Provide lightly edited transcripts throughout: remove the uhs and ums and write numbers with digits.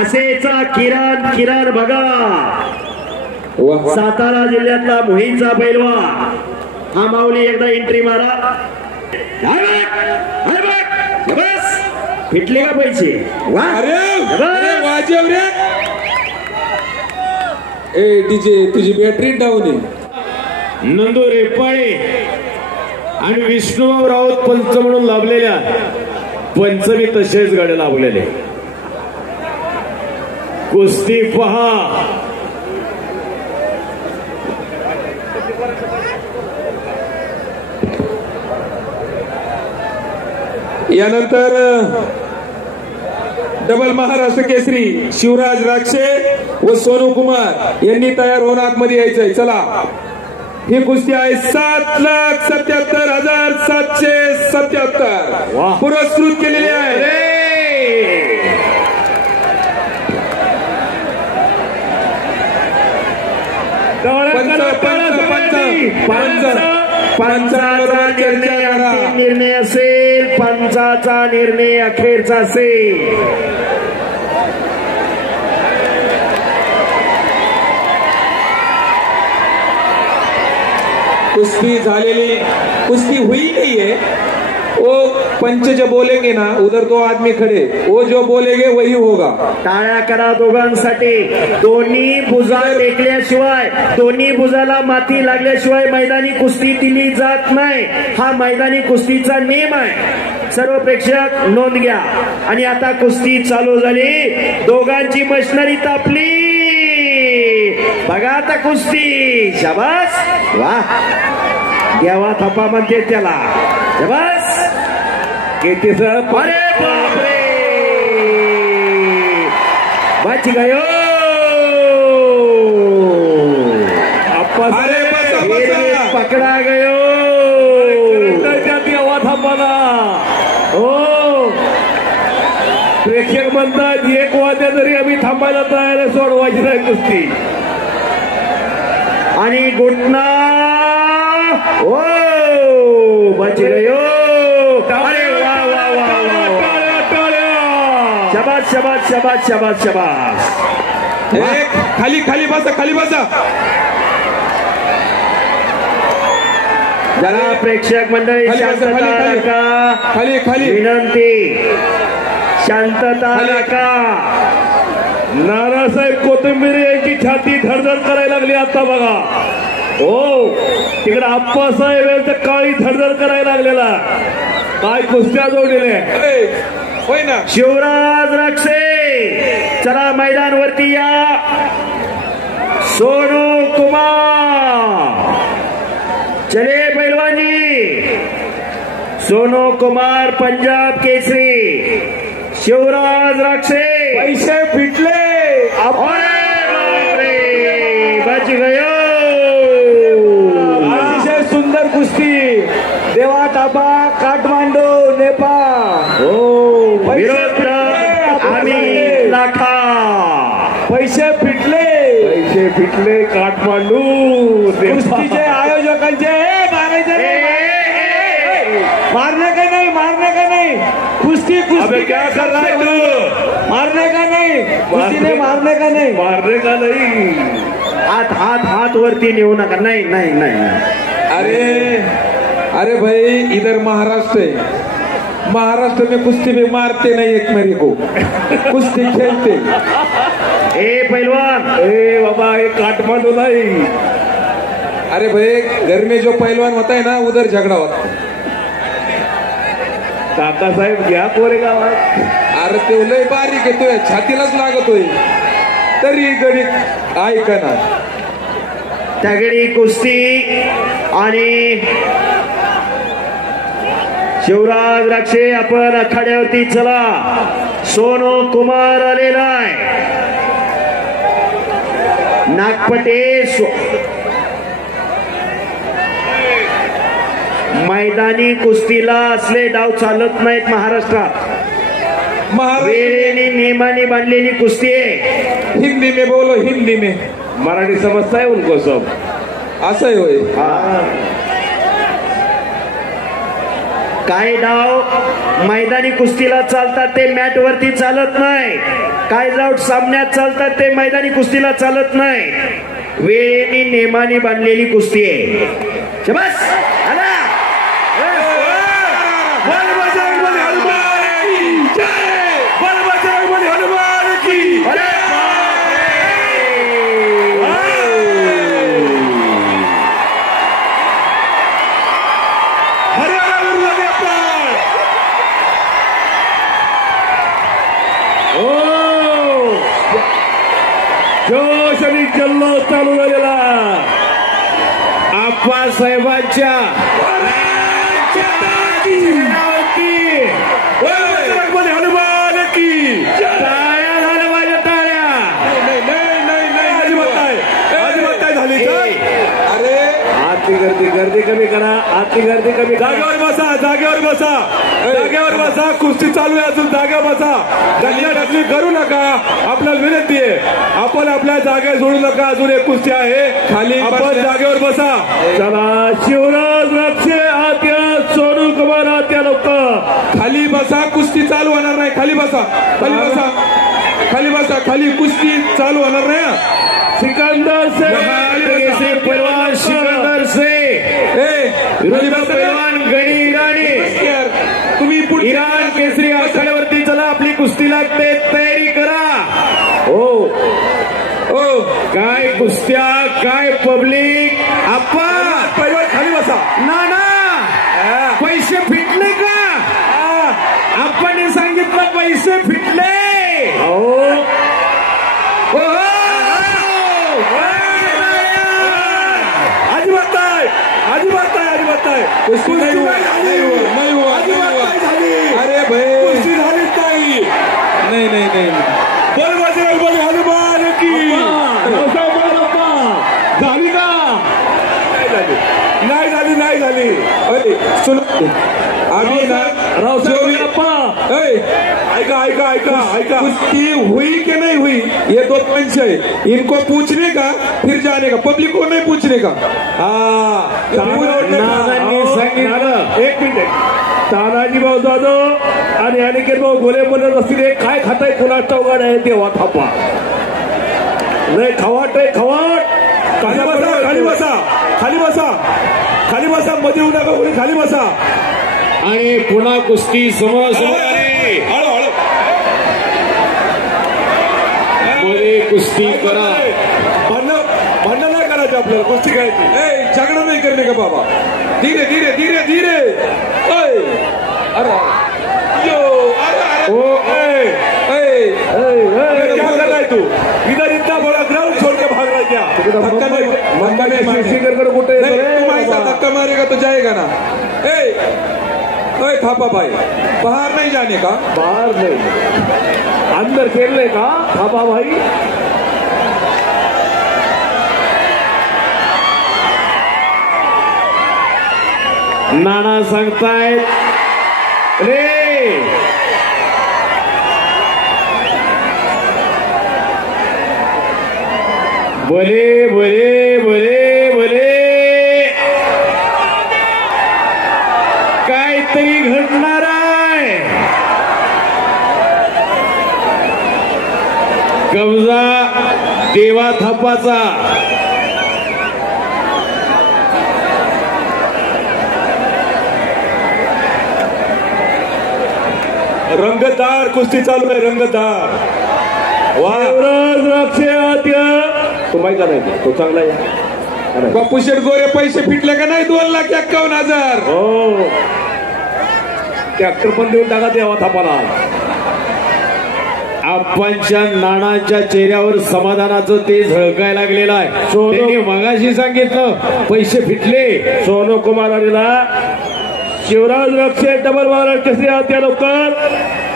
असेचा किरण बघा सातारा जिल्ह्यातला मोहीमचा पैलवान हा माऊली एकदा एंट्री मारा बस फिटले का पैसे वाजव रे ए डीजे तुझी बॅटरी डाऊन आहे नंदू रेपाळे आणि विष्णुभाऊ राऊत पंच म्हणून लाभलेल्या पंचमी तसेच गाड्या लाभलेले कुस्ती पहा यानंतर डबल महाराष्ट्र केसरी शिवराज राक्षे व सोनू कुमार यांनी तयार होऊन आतमध्ये यायचंय चला ही कुस्ती आहे 7,77,777 पुरस्कृत केलेली आहे पंचाचा निर्णय असेल पंचाचा निर्णय अखेरचा असेल कुश्ती झालेली कुश्ती हुई नहीं है वो पंच जो बोलेंगे ना उधर दो आदमी खड़े वो जो बोलेंगे वही होगा टाळ्या करा दोघांसाठी दोन्ही भुजा टेकल्याशिवाय दोन्ही भुजाला माती लागल्याशिवाय मैदानी कुस्ती दिली जात नाही हा मैदानी कुस्तीचा नियम आहे सर्व प्रेक्षक नोंद घ्या आणि आता कुस्ती चालू झाली दोघांची मशिनरी तापली बघा आता कुस्ती शाबास वाह देवा थापा म्हणते त्याला शाबास किती सर अरे बापरे बच गयो पकडा गयो देवा थापाला हो प्रेक्षक म्हणतात एक वाद्य जरी आम्ही थांबायला तयार सोडवायची नाही कुस्ती आणि घुटना ओ बच गयो अरे वा वा वा शाबास शाबास शाबास शाबास शाबास खाली खाली बसा खाली बसा जरा प्रेक्षक मंडळी शांतता राखा खाली खाली विनंती शांतता राखा नानासाहेब कोथिंबीर यांची छाती धडधड करायला लागली आता बघा हो तिकडे आप्पासाहेब यांचं काळी धडधड करायला लागलेला काय कुस्त्या जोडलेले होय ना शिवराज राक्षे चला मैदानवरती या सोनू कुमार चले पैलवानी सोनू कुमार पंजाब केसरी शिवराज राक्षे पैसे फिटले बच गयो अतिशय सुंदर कुस्ती देवा ताबा काठमांडू नेपाळ हो विरोध आम्ही लाखा पैसे फिटले काठमांडू कुस्तीचे आयोजकांचे मारने का नहीं कुश्ती क्या कर रहा है तू मारने का नहीं कुश्ती मारने का नहीं हाथ वरती नेऊ नका नहीं नहीं नहीं अरे भाई इधर महाराष्ट्र है महाराष्ट्र में कुश्ती भी मारते नहीं एक मेरे को कुश्ती खेलते ए पहलवान ए बाबा ये काठमांडू नहीं अरे भाई घर में जो पहलवान होता है ना उधर झगड़ा होता है काका साहेब घ्या कोरेगावात अरे ते लय बारीक येतोय छातीलाच लागतोय तरी गणित ऐकना तगडी कुस्ती आणि शिवराज राक्षे आपण आखाड्यावरती चला सोनू कुमार आलेला आहे नागपटे मैदानी कुस्तीला असले डाव चालत नाहीत महाराष्ट्रात वेळेने नियमाने बांधलेली कुस्ती आहे हिंदी में बोलो हिंदी में मराठी समजता है उनको सब असं आहे होय. काय डाव मैदानी कुस्तीला चालतात ते मॅट वरती चालत नाही. काय डाव सामन्यात चालतात ते मैदानी कुस्तीला चालत नाही. वेळेने नेमाने बांधलेली कुस्ती आहे. शबास आला. जोशाने जल्लोष चालू झालेला आप्पासाहेबांच्या हनुमान की टाळ्या झाल्या माझ्या टाळ्या. अजिबात काय झाली का? अरे आतली गर्दी कमी करा. आतली गर्दी कमी. जागेवर बसा. जागेवर बसा. कुस्ती चालू आहे अजून. जागेवर बसा. ढकली करू नका. आपल्याला विनंती आहे आपण आपल्या जागा सोडू नका. अजून एक कुस्ती आहे खाली. आपण जागेवर बसा. चला शिवराज रक्षे आत्या सोनू कुमार आत्या लोक खाली बसा. कुस्ती चालू होणार नाही. खाली बसा. खाली कुस्ती चालू होणार नाही. सिकंदर से पहलवान सिकंदर से पहलवान गणी इराणी. तुम्ही इराण केसरी आखाड्यावरती चला. आपली कुस्ती लागते. तयारी करा. हो काय कुस्त्या काय पब्लिक. आपण पैलवान खाली बसा. ना पैसे फिटले का? आपण सांगितलं पैसे फिटले. अजिबात नाही. कुस्ती नाही अरे भाई कुस्ती झालीच नाही. बोल बजरंग बली हनुमान की. झाली का? नाही झाली. आम्ही ना ऐका कुस्ती हुई कि नहीं हुई ये दो पॉइंट्स है. इनको पूछने का फिर जाने का. पब्लिक को नहीं पूछने का. सांगितलं. एक मिनिट. तानाजी भाऊ जाधव आणि अनिकेत भाऊ गोले बोलत असतील. काय खाताय कुणाचा उघड आहे तेव्हा थापा. नाही खवाट आहे खवाट. खाली बसा. मध्ये येऊ नका कोणी. खाली बसा. आणि पुन्हा कुस्ती समोरासमोर आली. मध्ये कुस्ती करा. भांडण नाही करायचं आपल्याला. कुस्ती करायची. झगड़ा नहीं करने का बाबा. धीरे क्या कर रहा है तू? इधर इतना बड़ा ग्राउंड छोड़ के भाग रहा है क्या? धक्का नहीं. धक्का मारेगा तो जाएगा ना. थापा भाई बाहर नहीं जाने का. बाहर नहीं अंदर खेलने का. थापा भाई नाना सांगतायत रे. बोले काहीतरी घडणार आहे. कब्जा देवा थापाचा. रंगतदार कुस्ती चालू आहे. रंगतदार. शिवराज रक्षे तो माहिती नाही. तो चांगला आहे. बापू शेठ गोरे पैसे फिटले का नाही. 2,51,000. हो ट्रॅक्टर पण देऊन टाका देवा थापाला. आप्पांच्या नानाच्या चेहऱ्यावर समाधानाचं ते झळकायला लागलेलं आहे. त्यांनी मगाशी सांगितलं पैसे फिटले. सोनू कुमार आलेला. शिवराज रक्षे डबल महाराज केसरी आत्या लवकर.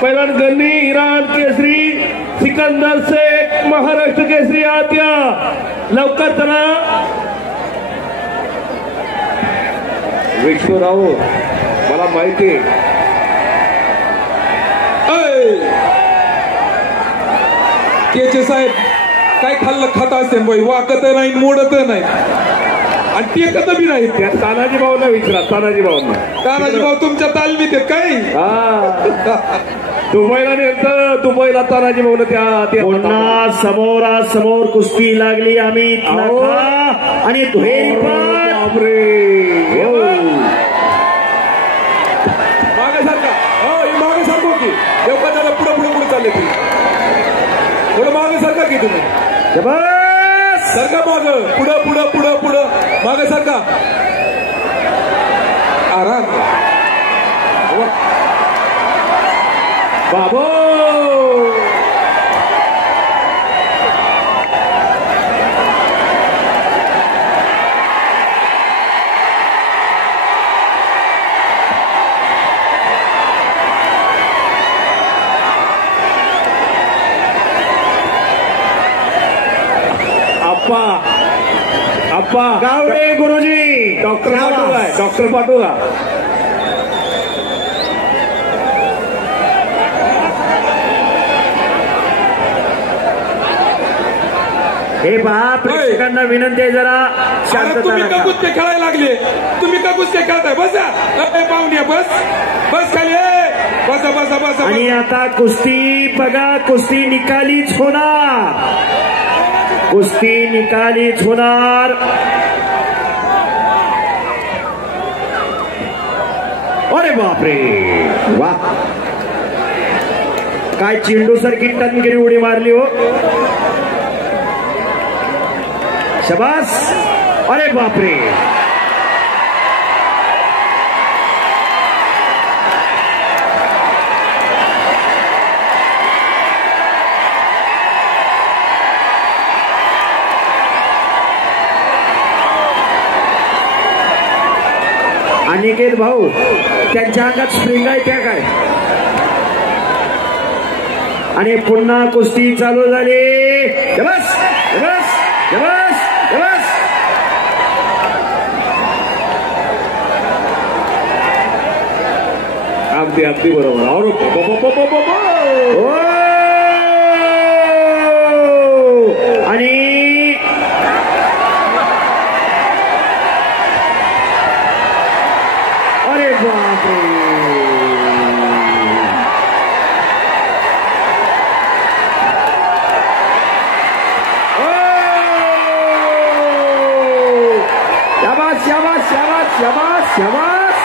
पहिला गन्नी इराण केसरी. सिकंदर शेख महाराष्ट्र केसरी आत्या लवकर चला. विष्णूराव मला माहिती केचे साहेब काय खाल्लं खाता असते बाई. वाकत नाही मोडत नाही. आणि ते कसं बी नाही. त्या तानाजी भाऊंना विचारा, तानाजी भाऊंना. तानाजी भाऊ तुमच्या तालमीत आहेत काही. दुबईला नेलं, दुबईला तानाजी भाऊन त्या पुन्हा समोरासमोर कुस्ती लागली. अमित नाका आणि दुहेरी पाठ. मागे सारखा, मागे सारखो की देवकांना पुढे पुढे पुढे चालले ती. थोडं मागे सारखा की तुम्ही. सारखा माग, पुढं पुढं पुढं पुढं मागे सारखा. आराम बाबो. आप्पा गावडे गुरुजी. डॉक्टर पाठवू का? डॉक्टर पाठवू का? हे पहा, प्रेक्षकांना विनंती आहे जरा शांतता तुम्ही का राखा. कुस्ते खेळायला लागले? तुम्ही का कुस्ते खेळताय? बसा पाहुणे, बस बस खाली. बसा बसा बसा. आणि आता कुस्ती बघा, कुस्ती निकालीच होणार. कुस्ती निकालीच होणार. अरे बापरे, वा, काय चेंडू सारखी टनगिरी उडी मारली हो. शबास. अरे बापरे, अनिकेत भाऊ, त्यांच्या अंगात स्प्रिंग आहे त्या काय? आणि पुन्हा कुस्ती चालू झाली. बस बस बस बस. अगदी अगदी बरोबर. आणि अरे बापरे, शाबास शाबास शाबास शाबास शाबास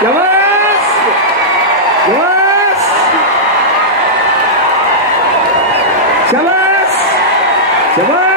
शाबास शाबास शाबास शाबास.